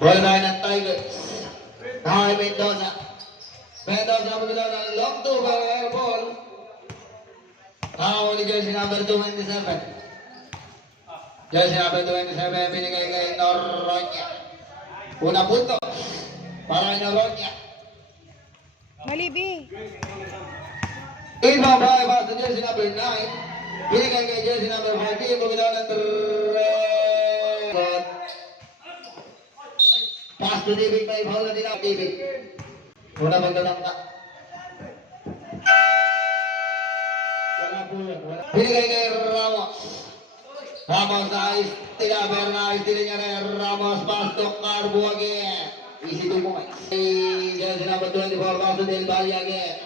Ball line ng Tigers. Nakay Mendoza. Mendoza pagkita ng long two para air ball. Nakawali jersey number 27. Jersey number 27 binigay kay Noroña. Unang punto para kay Noroña. Malibi. Ibabay para sa jersey number 9. Binigay kay jersey number 14. Pagkita ng pass to David, may foul na din ako, David. Una magdadangka. Wala po yan. Binigay kay Ramos. Ramos na istila, pero na istila niya kay Ramos. Pass to Carbo again. Easy 2 points. Jersey number 24, pass to Del Valle again.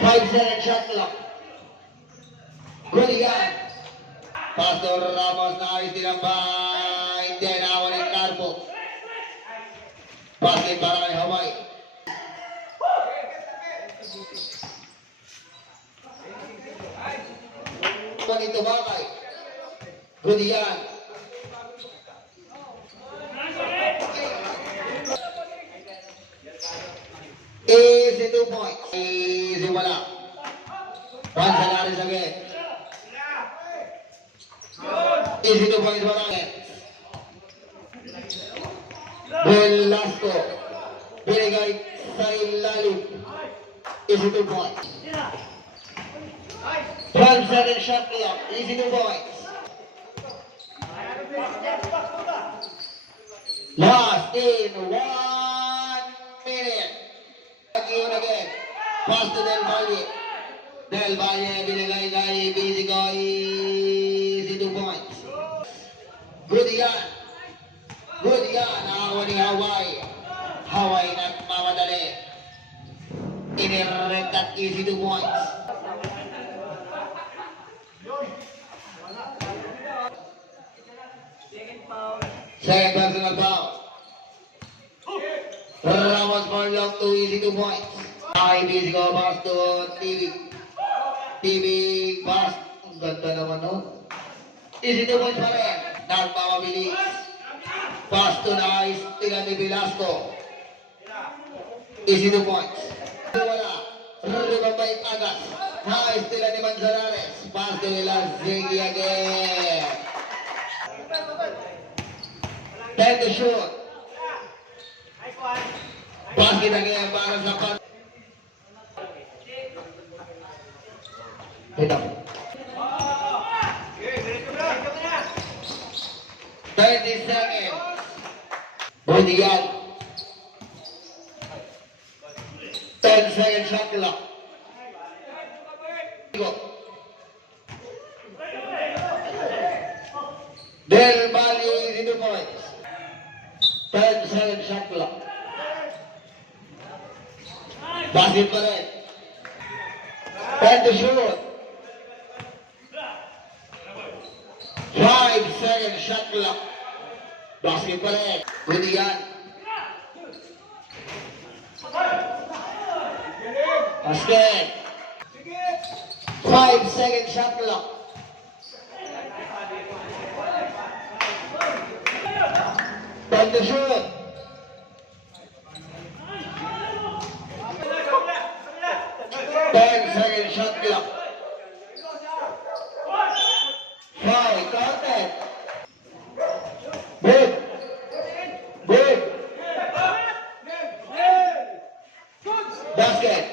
5-second shot clock. Good again. Pass to Ramos na istila ba? Hindi na ako ng Carbo. Pati para kay Hawaii. Ito bakay. Good yan. Easy 2 points. Easy wala. Pansalaris again. Easy 2 points wala again. Velasco. Binigay sa ilalim. Easy 2 points. 12-second shot clock. Easy 2 points. Last in 1 minute. Again. Pass to Del Valle. Del Valle binigay kay Bisigoy. Easy 2 points. Good yan. Good yan. Nakakuha ni Hawaii. Hawaii nagmamadali. Inirect at easy 2 points. Second personal foul. Ramos for long 2 easy 2 points. IBC ko pass to TV. TV pass. Ang ganda naman nun. Easy 2 points pa rin. Nagmamabilis. Pass to nice. Tila ni Velasco. Easy 2 points. Wala. Ribabay Agas. Nice. Tila ni Manzanares. Pass to Lazegi again. 10 to shoot. Basket again para sa pan. Ito. 30 seconds. Bundigan. 10 seconds shot clock. Go. Del Valle easy 2 points. 10 seconds shot clock. Basket pa rin. 10 to shoot. 5 seconds shot clock. Basket pa rin. Pwede yan. Basket. 5 seconds shot clock. 10 to shoot. 10 seconds shot clock. 5, counted. Good. Good. Basket.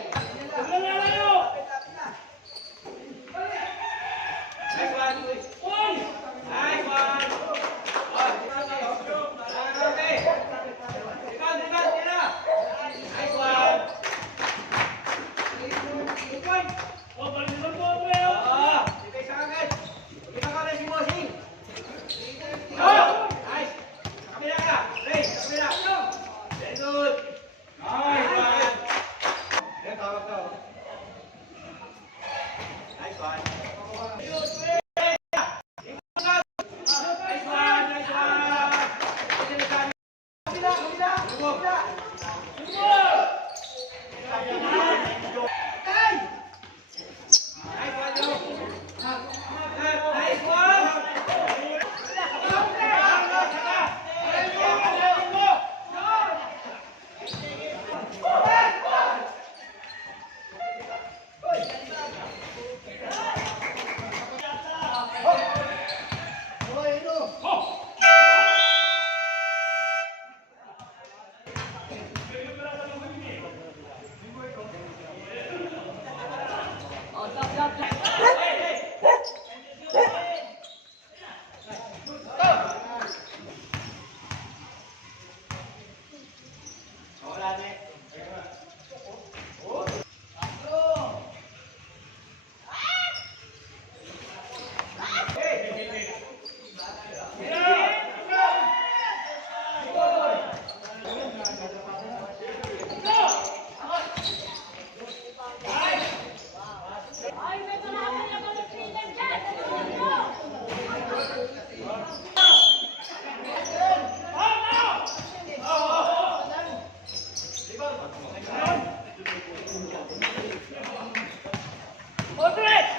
Correct!